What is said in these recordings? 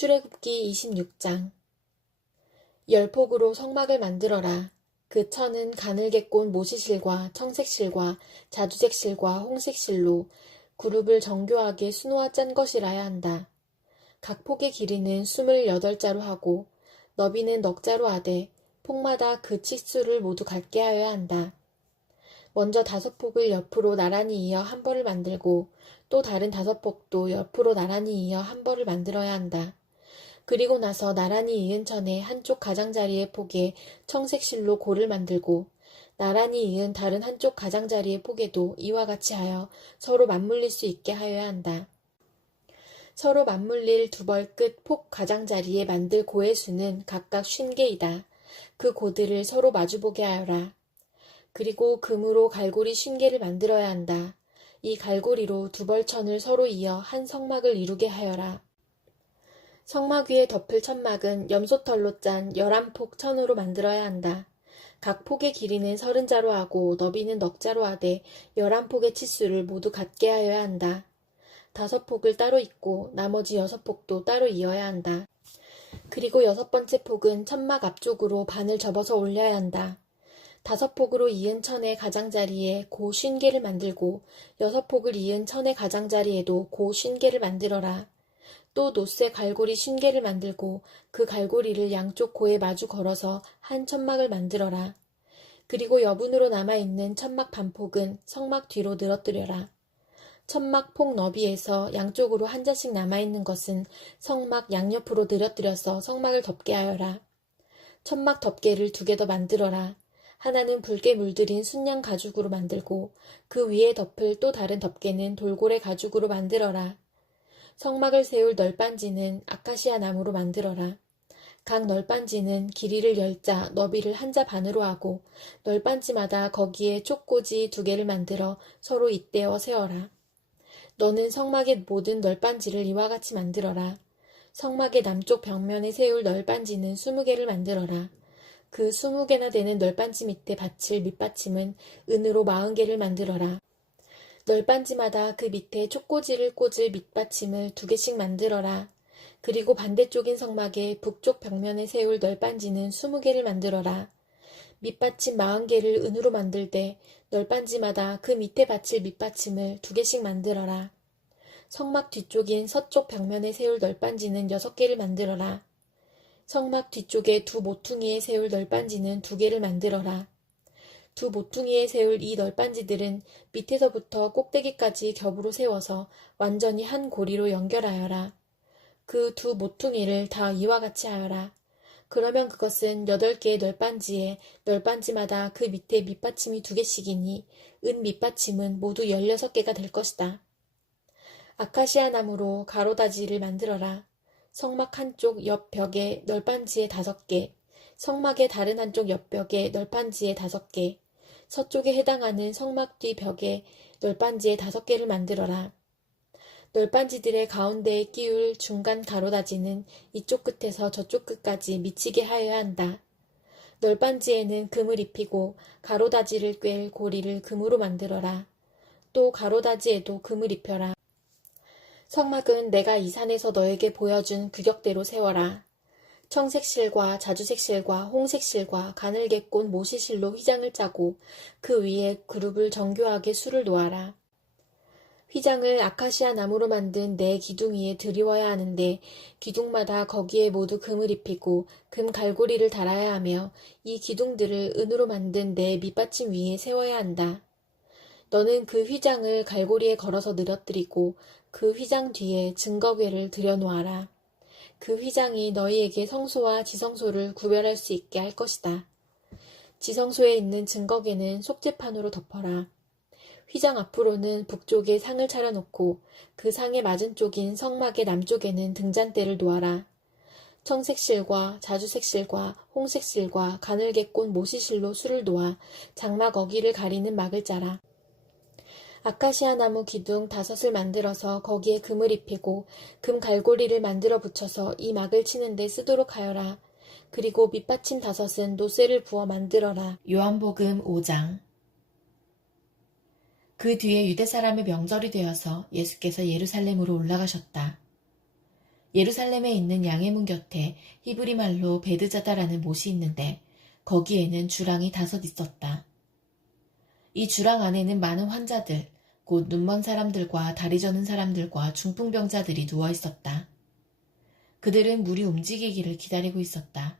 출애굽기 26장. 열폭으로 성막을 만들어라. 그 천은 가늘게 꼰 모시실과 청색실과 자주색실과 홍색실로 그룹을 정교하게 수놓아 짠 것이라야 한다. 각 폭의 길이는 28자로 하고 너비는 넉자로 하되 폭마다 그 치수를 모두 같게 하여야 한다. 먼저 5폭을 옆으로 나란히 이어 한 벌을 만들고 또 다른 5폭도 옆으로 나란히 이어 한 벌을 만들어야 한다. 그리고 나서 나란히 이은 천에 한쪽 가장자리의 폭에 청색실로 고를 만들고 나란히 이은 다른 한쪽 가장자리의 폭에도 이와 같이 하여 서로 맞물릴 수 있게 하여야 한다. 서로 맞물릴 두 벌 끝 폭 가장자리에 만들 고의 수는 각각 50개이다. 그 고들을 서로 마주보게 하여라. 그리고 금으로 갈고리 50개를 만들어야 한다. 이 갈고리로 두 벌천을 서로 이어 한 성막을 이루게 하여라. 성막 위에 덮을 천막은 염소털로 짠 11폭 천으로 만들어야 한다. 각 폭의 길이는 30자로 하고 너비는 넉자로 하되 11폭의 치수를 모두 같게 하여야 한다. 5폭을 따로 잇고 나머지 6폭도 따로 이어야 한다. 그리고 6번째 폭은 천막 앞쪽으로 반을 접어서 올려야 한다. 5폭으로 이은 천의 가장자리에 고 50개를 만들고 6폭을 이은 천의 가장자리에도 고 50개를 만들어라. 또 노쇠 갈고리 50개를 만들고 그 갈고리를 양쪽 고에 마주 걸어서 한 천막을 만들어라. 그리고 여분으로 남아있는 천막 반폭은 성막 뒤로 늘어뜨려라. 천막 폭 너비에서 양쪽으로 한 자씩 남아있는 것은 성막 양옆으로 늘어뜨려서 성막을 덮게 하여라. 천막 덮개를 2개 더 만들어라. 하나는 붉게 물들인 순양 가죽으로 만들고 그 위에 덮을 또 다른 덮개는 돌고래 가죽으로 만들어라. 성막을 세울 널빤지는 아카시아 나무로 만들어라. 각 널빤지는 길이를 10자, 너비를 1자 반으로 하고 널빤지마다 거기에 촉꽂이 2개를 만들어 서로 잇대어 세워라. 너는 성막의 모든 널빤지를 이와 같이 만들어라. 성막의 남쪽 벽면에 세울 널빤지는 20개를 만들어라. 그 20개나 되는 널빤지 밑에 받칠 밑받침은 은으로 40개를 만들어라. 널빤지마다 그 밑에 촉꽂이를 꽂을 밑받침을 2개씩 만들어라. 그리고 반대쪽인 성막의 북쪽 벽면에 세울 널빤지는 20개를 만들어라. 밑받침 40개를 은으로 만들되 널빤지마다 그 밑에 받칠 밑받침을 2개씩 만들어라. 성막 뒤쪽인 서쪽 벽면에 세울 널빤지는 6개를 만들어라. 성막 뒤쪽에 두 모퉁이에 세울 널빤지는 2개를 만들어라. 두 모퉁이에 세울 이 널빤지들은 밑에서부터 꼭대기까지 겹으로 세워서 완전히 한 고리로 연결하여라. 그 두 모퉁이를 다 이와 같이 하여라. 그러면 그것은 8개의 널빤지에 널빤지마다 그 밑에 밑받침이 2개씩이니 은 밑받침은 모두 16개가 될 것이다. 아카시아 나무로 가로다지를 만들어라. 성막 한쪽 옆 벽에 널빤지에 5개, 성막의 다른 한쪽 옆벽에 널빤지에 5개, 서쪽에 해당하는 성막 뒤 벽에 널빤지에 5개를 만들어라. 널빤지들의 가운데에 끼울 중간 가로다지는 이쪽 끝에서 저쪽 끝까지 미치게 하여야 한다. 널빤지에는 금을 입히고 가로다지를 꿰을 고리를 금으로 만들어라. 또 가로다지에도 금을 입혀라. 성막은 내가 이 산에서 너에게 보여준 규격대로 세워라. 청색실과 자주색실과 홍색실과 가늘게 꼰 모시실로 휘장을 짜고 그 위에 그룹을 정교하게 수를 놓아라. 휘장을 아카시아 나무로 만든 4기둥 위에 드리워야 하는데 기둥마다 거기에 모두 금을 입히고 금 갈고리를 달아야 하며 이 기둥들을 은으로 만든 4 밑받침 위에 세워야 한다. 너는 그 휘장을 갈고리에 걸어서 늘어뜨리고 그 휘장 뒤에 증거궤를 들여놓아라. 그 휘장이 너희에게 성소와 지성소를 구별할 수 있게 할 것이다. 지성소에 있는 증거궤는 속죄판으로 덮어라. 휘장 앞으로는 북쪽에 상을 차려놓고 그 상의 맞은 쪽인 성막의 남쪽에는 등잔대를 놓아라. 청색실과 자주색실과 홍색실과 가늘게 꼰 모시실로 수를 놓아 장막 어기를 가리는 막을 짜라. 아카시아 나무 기둥 5을 만들어서 거기에 금을 입히고 금 갈고리를 만들어 붙여서 이 막을 치는 데 쓰도록 하여라. 그리고 밑받침 5은 노쇠를 부어 만들어라. 요한복음 5장. 그 뒤에 유대 사람의 명절이 되어서 예수께서 예루살렘으로 올라가셨다. 예루살렘에 있는 양의 문 곁에 히브리 말로 베드자다라는 못이 있는데 거기에는 주랑이 5 있었다. 이 주랑 안에는 많은 환자들, 곧 눈먼 사람들과 다리 저는 사람들과 중풍병자들이 누워 있었다. 그들은 물이 움직이기를 기다리고 있었다.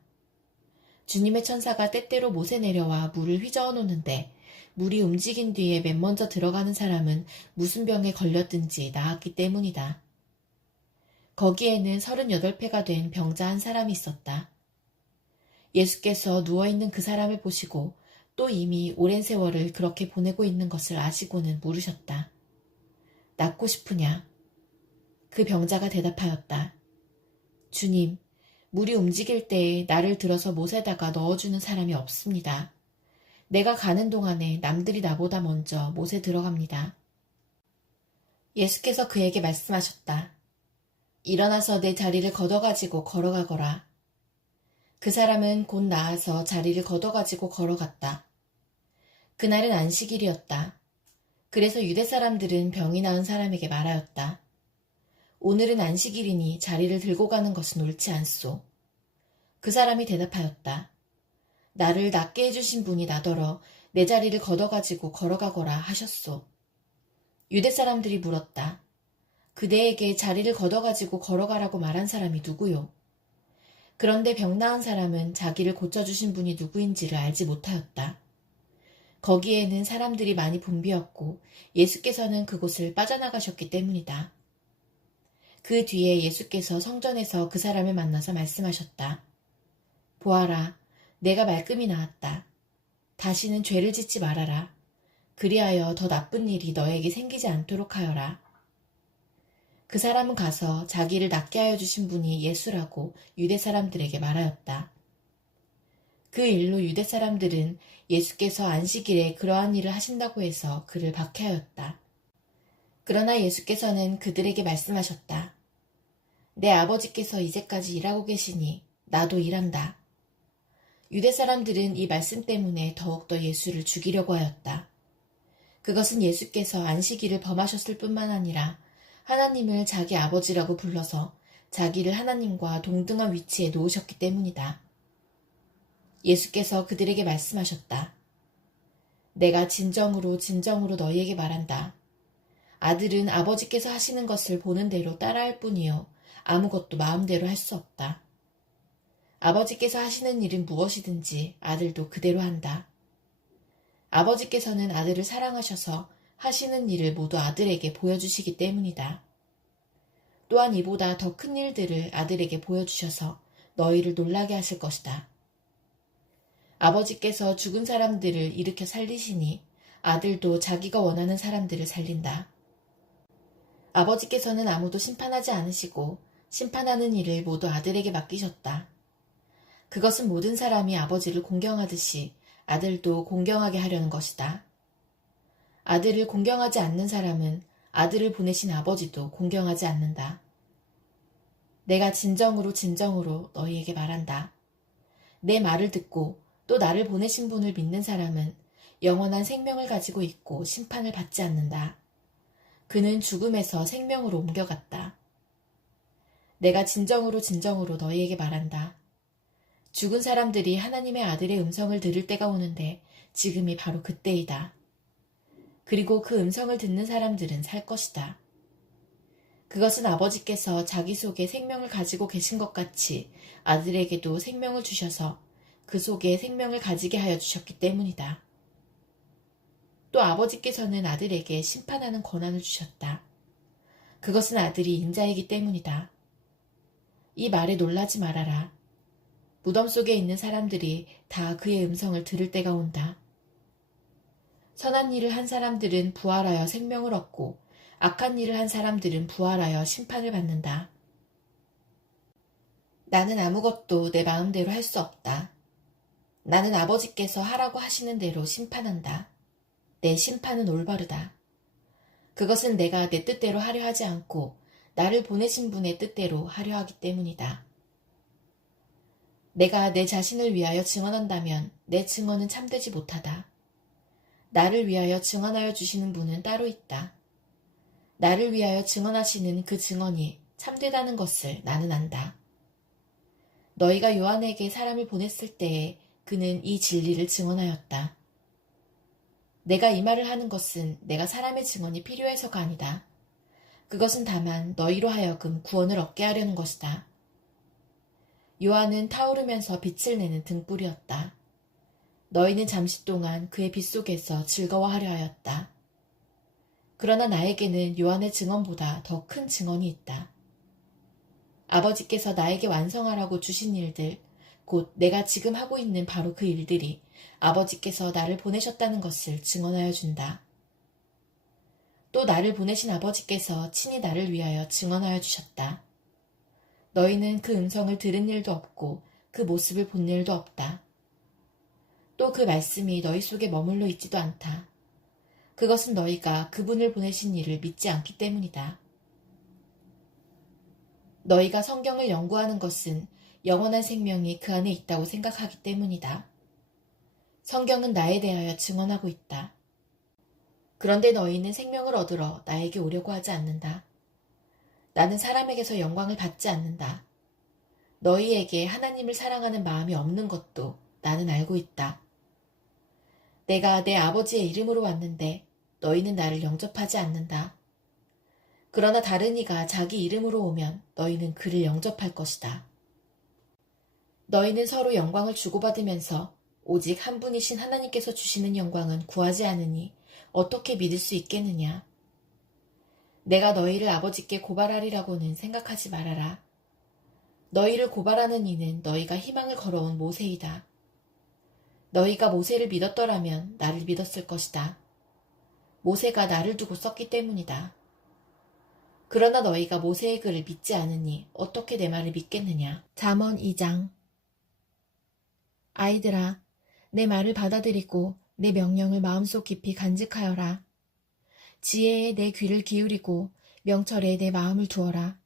주님의 천사가 때때로 못에 내려와 물을 휘저어 놓는데 물이 움직인 뒤에 맨 먼저 들어가는 사람은 무슨 병에 걸렸든지 나았기 때문이다. 거기에는 38패가 된 병자 한 사람이 있었다. 예수께서 누워있는 그 사람을 보시고 또 이미 오랜 세월을 그렇게 보내고 있는 것을 아시고는 물으셨다. 낫고 싶으냐? 그 병자가 대답하였다. 주님, 물이 움직일 때에 나를 들어서 못에다가 넣어주는 사람이 없습니다. 내가 가는 동안에 남들이 나보다 먼저 못에 들어갑니다. 예수께서 그에게 말씀하셨다. 일어나서 내 자리를 걷어가지고 걸어가거라. 그 사람은 곧 나아서 자리를 걷어가지고 걸어갔다. 그날은 안식일이었다. 그래서 유대 사람들은 병이 나은 사람에게 말하였다. 오늘은 안식일이니 자리를 들고 가는 것은 옳지 않소. 그 사람이 대답하였다. 나를 낫게 해주신 분이 나더러 내 자리를 걷어가지고 걸어가거라 하셨소. 유대 사람들이 물었다. 그대에게 자리를 걷어가지고 걸어가라고 말한 사람이 누구요? 그런데 병 나은 사람은 자기를 고쳐주신 분이 누구인지를 알지 못하였다. 거기에는 사람들이 많이 붐비었고 예수께서는 그곳을 빠져나가셨기 때문이다. 그 뒤에 예수께서 성전에서 그 사람을 만나서 말씀하셨다. 보아라, 내가 말끔히 나았다. 다시는 죄를 짓지 말아라. 그리하여 더 나쁜 일이 너에게 생기지 않도록 하여라. 그 사람은 가서 자기를 낫게 하여 주신 분이 예수라고 유대 사람들에게 말하였다. 그 일로 유대 사람들은 예수께서 안식일에 그러한 일을 하신다고 해서 그를 박해하였다. 그러나 예수께서는 그들에게 말씀하셨다. 내 아버지께서 이제까지 일하고 계시니 나도 일한다. 유대 사람들은 이 말씀 때문에 더욱더 예수를 죽이려고 하였다. 그것은 예수께서 안식일을 범하셨을 뿐만 아니라 하나님을 자기 아버지라고 불러서 자기를 하나님과 동등한 위치에 놓으셨기 때문이다. 예수께서 그들에게 말씀하셨다. 내가 진정으로 너희에게 말한다. 아들은 아버지께서 하시는 것을 보는 대로 따라할 뿐이요 아무것도 마음대로 할 수 없다. 아버지께서 하시는 일은 무엇이든지 아들도 그대로 한다. 아버지께서는 아들을 사랑하셔서 하시는 일을 모두 아들에게 보여주시기 때문이다. 또한 이보다 더 큰 일들을 아들에게 보여주셔서 너희를 놀라게 하실 것이다. 아버지께서 죽은 사람들을 일으켜 살리시니 아들도 자기가 원하는 사람들을 살린다. 아버지께서는 아무도 심판하지 않으시고 심판하는 일을 모두 아들에게 맡기셨다. 그것은 모든 사람이 아버지를 공경하듯이 아들도 공경하게 하려는 것이다. 아들을 공경하지 않는 사람은 아들을 보내신 아버지도 공경하지 않는다. 내가 진정으로 너희에게 말한다. 내 말을 듣고 또 나를 보내신 분을 믿는 사람은 영원한 생명을 가지고 있고 심판을 받지 않는다. 그는 죽음에서 생명으로 옮겨갔다. 내가 진정으로 너희에게 말한다. 죽은 사람들이 하나님의 아들의 음성을 들을 때가 오는데 지금이 바로 그때이다. 그리고 그 음성을 듣는 사람들은 살 것이다. 그것은 아버지께서 자기 속에 생명을 가지고 계신 것 같이 아들에게도 생명을 주셔서 그 속에 생명을 가지게 하여 주셨기 때문이다. 또 아버지께서는 아들에게 심판하는 권한을 주셨다. 그것은 아들이 인자이기 때문이다. 이 말에 놀라지 말아라. 무덤 속에 있는 사람들이 다 그의 음성을 들을 때가 온다. 선한 일을 한 사람들은 부활하여 생명을 얻고 악한 일을 한 사람들은 부활하여 심판을 받는다. 나는 아무것도 내 마음대로 할 수 없다. 나는 아버지께서 하라고 하시는 대로 심판한다. 내 심판은 올바르다. 그것은 내가 내 뜻대로 하려 하지 않고 나를 보내신 분의 뜻대로 하려 하기 때문이다. 내가 내 자신을 위하여 증언한다면 내 증언은 참되지 못하다. 나를 위하여 증언하여 주시는 분은 따로 있다. 나를 위하여 증언하시는 그 증언이 참되다는 것을 나는 안다. 너희가 요한에게 사람을 보냈을 때에 그는 이 진리를 증언하였다. 내가 이 말을 하는 것은 내가 사람의 증언이 필요해서가 아니다. 그것은 다만 너희로 하여금 구원을 얻게 하려는 것이다. 요한은 타오르면서 빛을 내는 등불이었다. 너희는 잠시 동안 그의 빛 속에서 즐거워하려 하였다. 그러나 나에게는 요한의 증언보다 더 큰 증언이 있다. 아버지께서 나에게 완성하라고 주신 일들, 곧 내가 지금 하고 있는 바로 그 일들이 아버지께서 나를 보내셨다는 것을 증언하여 준다. 또 나를 보내신 아버지께서 친히 나를 위하여 증언하여 주셨다. 너희는 그 음성을 들은 일도 없고 그 모습을 본 일도 없다. 또 그 말씀이 너희 속에 머물러 있지도 않다. 그것은 너희가 그분을 보내신 이를 믿지 않기 때문이다. 너희가 성경을 연구하는 것은 영원한 생명이 그 안에 있다고 생각하기 때문이다. 성경은 나에 대하여 증언하고 있다. 그런데 너희는 생명을 얻으러 나에게 오려고 하지 않는다. 나는 사람에게서 영광을 받지 않는다. 너희에게 하나님을 사랑하는 마음이 없는 것도 나는 알고 있다. 내가 내 아버지의 이름으로 왔는데 너희는 나를 영접하지 않는다. 그러나 다른 이가 자기 이름으로 오면 너희는 그를 영접할 것이다. 너희는 서로 영광을 주고받으면서 오직 한 분이신 하나님께서 주시는 영광은 구하지 않으니 어떻게 믿을 수 있겠느냐. 내가 너희를 아버지께 고발하리라고는 생각하지 말아라. 너희를 고발하는 이는 너희가 희망을 걸어온 모세이다. 너희가 모세를 믿었더라면 나를 믿었을 것이다. 모세가 나를 두고 썼기 때문이다. 그러나 너희가 모세의 글을 믿지 않으니 어떻게 내 말을 믿겠느냐. 잠언 2장. 아이들아, 내 말을 받아들이고 내 명령을 마음속 깊이 간직하여라. 지혜에 내 귀를 기울이고 명철에 내 마음을 두어라.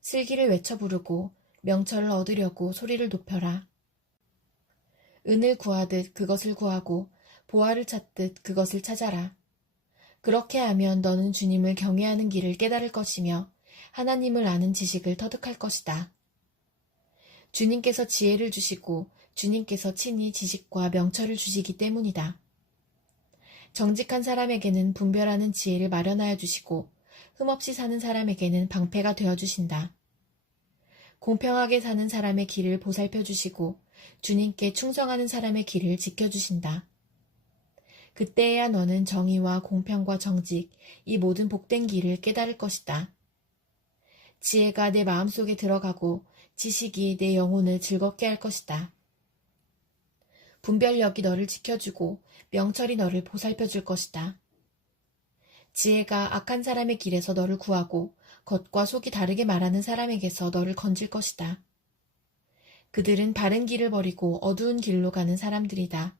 슬기를 외쳐 부르고 명철을 얻으려고 소리를 높여라. 은을 구하듯 그것을 구하고 보화를 찾듯 그것을 찾아라. 그렇게 하면 너는 주님을 경외하는 길을 깨달을 것이며 하나님을 아는 지식을 터득할 것이다. 주님께서 지혜를 주시고 주님께서 친히 지식과 명철을 주시기 때문이다. 정직한 사람에게는 분별하는 지혜를 마련하여 주시고 흠없이 사는 사람에게는 방패가 되어 주신다. 공평하게 사는 사람의 길을 보살펴 주시고 주님께 충성하는 사람의 길을 지켜주신다. 그때야 너는 정의와 공평과 정직, 이 모든 복된 길을 깨달을 것이다. 지혜가 내 마음속에 들어가고 지식이 내 영혼을 즐겁게 할 것이다. 분별력이 너를 지켜주고 명철이 너를 보살펴 줄 것이다. 지혜가 악한 사람의 길에서 너를 구하고 겉과 속이 다르게 말하는 사람에게서 너를 건질 것이다. 그들은 바른 길을 버리고 어두운 길로 가는 사람들이다.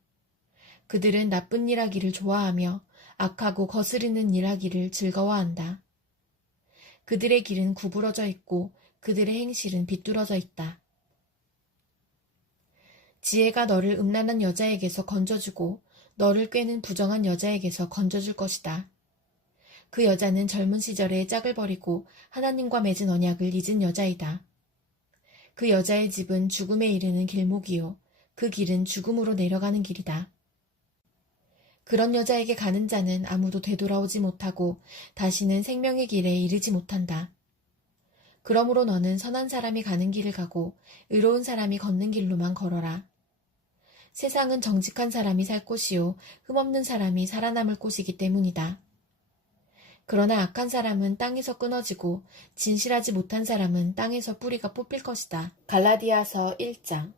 그들은 나쁜 일 하기를 좋아하며 악하고 거스르는 일 하기를 즐거워한다. 그들의 길은 구부러져 있고 그들의 행실은 비뚤어져 있다. 지혜가 너를 음란한 여자에게서 건져주고 너를 꾀는 부정한 여자에게서 건져줄 것이다. 그 여자는 젊은 시절에 짝을 버리고 하나님과 맺은 언약을 잊은 여자이다. 그 여자의 집은 죽음에 이르는 길목이요 그 길은 죽음으로 내려가는 길이다. 그런 여자에게 가는 자는 아무도 되돌아오지 못하고 다시는 생명의 길에 이르지 못한다. 그러므로 너는 선한 사람이 가는 길을 가고 의로운 사람이 걷는 길로만 걸어라. 세상은 정직한 사람이 살 곳이요 흠없는 사람이 살아남을 곳이기 때문이다. 그러나 악한 사람은 땅에서 끊어지고 진실하지 못한 사람은 땅에서 뿌리가 뽑힐 것이다. 갈라디아서 1장.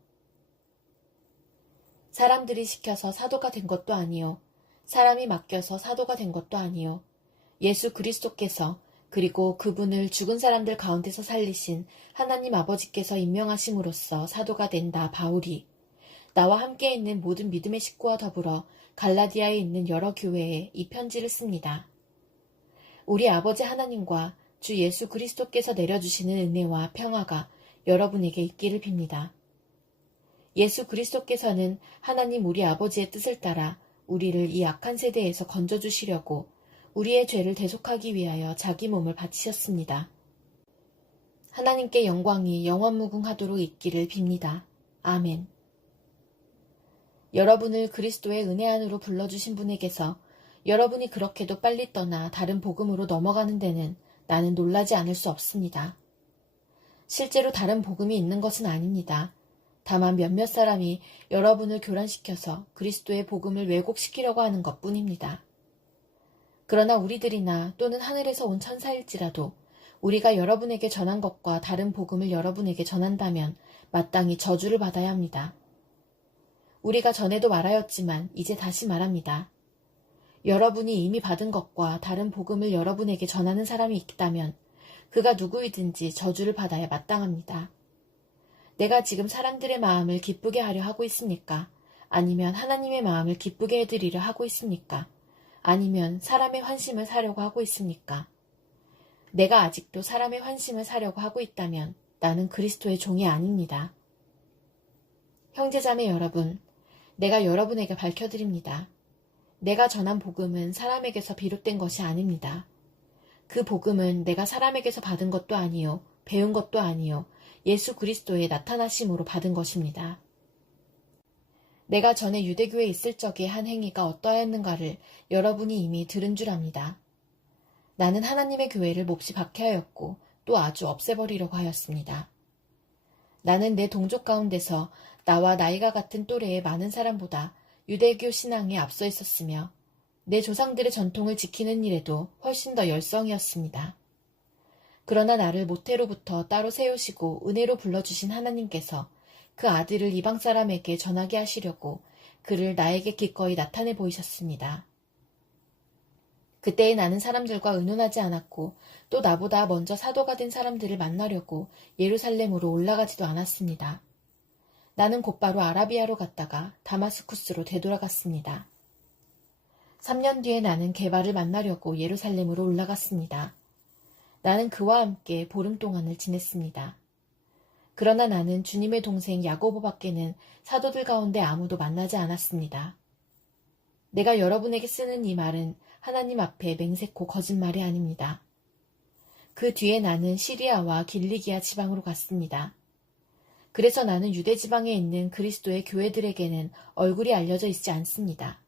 사람들이 시켜서 사도가 된 것도 아니요 사람이 맡겨서 사도가 된 것도 아니요 예수 그리스도께서 그리고 그분을 죽은 사람들 가운데서 살리신 하나님 아버지께서 임명하심으로써 사도가 된 나 바울이 나와 함께 있는 모든 믿음의 식구와 더불어 갈라디아에 있는 여러 교회에 이 편지를 씁니다. 우리 아버지 하나님과 주 예수 그리스도께서 내려주시는 은혜와 평화가 여러분에게 있기를 빕니다. 예수 그리스도께서는 하나님 우리 아버지의 뜻을 따라 우리를 이 악한 세대에서 건져주시려고 우리의 죄를 대속하기 위하여 자기 몸을 바치셨습니다. 하나님께 영광이 영원무궁하도록 있기를 빕니다. 아멘. 여러분을 그리스도의 은혜 안으로 불러주신 분에게서 여러분이 그렇게도 빨리 떠나 다른 복음으로 넘어가는 데는 나는 놀라지 않을 수 없습니다. 실제로 다른 복음이 있는 것은 아닙니다. 다만 몇몇 사람이 여러분을 교란시켜서 그리스도의 복음을 왜곡시키려고 하는 것뿐입니다. 그러나 우리들이나 또는 하늘에서 온 천사일지라도 우리가 여러분에게 전한 것과 다른 복음을 여러분에게 전한다면 마땅히 저주를 받아야 합니다. 우리가 전에도 말하였지만 이제 다시 말합니다. 여러분이 이미 받은 것과 다른 복음을 여러분에게 전하는 사람이 있다면 그가 누구이든지 저주를 받아야 마땅합니다. 내가 지금 사람들의 마음을 기쁘게 하려 하고 있습니까? 아니면 하나님의 마음을 기쁘게 해드리려 하고 있습니까? 아니면 사람의 환심을 사려고 하고 있습니까? 내가 아직도 사람의 환심을 사려고 하고 있다면 나는 그리스도의 종이 아닙니다. 형제자매 여러분, 내가 여러분에게 밝혀드립니다. 내가 전한 복음은 사람에게서 비롯된 것이 아닙니다. 그 복음은 내가 사람에게서 받은 것도 아니요, 배운 것도 아니요, 예수 그리스도의 나타나심으로 받은 것입니다. 내가 전에 유대교에 있을 적에 한 행위가 어떠하였는가를 여러분이 이미 들은 줄 압니다. 나는 하나님의 교회를 몹시 박해하였고 또 아주 없애버리려고 하였습니다. 나는 내 동족 가운데서 나와 나이가 같은 또래의 많은 사람보다 유대교 신앙에 앞서 있었으며 내 조상들의 전통을 지키는 일에도 훨씬 더 열성이었습니다. 그러나 나를 모태로부터 따로 세우시고 은혜로 불러주신 하나님께서 그 아들을 이방 사람에게 전하게 하시려고 그를 나에게 기꺼이 나타내 보이셨습니다. 그때에 나는 사람들과 의논하지 않았고 또 나보다 먼저 사도가 된 사람들을 만나려고 예루살렘으로 올라가지도 않았습니다. 나는 곧바로 아라비아로 갔다가 다마스쿠스로 되돌아갔습니다. 3년 뒤에 나는 게바를 만나려고 예루살렘으로 올라갔습니다. 나는 그와 함께 보름 동안을 지냈습니다. 그러나 나는 주님의 동생 야고보밖에는 사도들 가운데 아무도 만나지 않았습니다. 내가 여러분에게 쓰는 이 말은 하나님 앞에 맹세코 거짓말이 아닙니다. 그 뒤에 나는 시리아와 길리기아 지방으로 갔습니다. 그래서 나는 유대 지방에 있는 그리스도의 교회들에게는 얼굴이 알려져 있지 않습니다.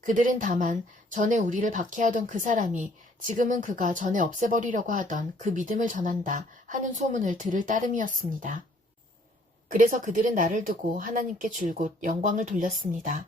그들은 다만 전에 우리를 박해하던 그 사람이 지금은 그가 전에 없애버리려고 하던 그 믿음을 전한다 하는 소문을 들을 따름이었습니다. 그래서 그들은 나를 두고 하나님께 줄곧 영광을 돌렸습니다.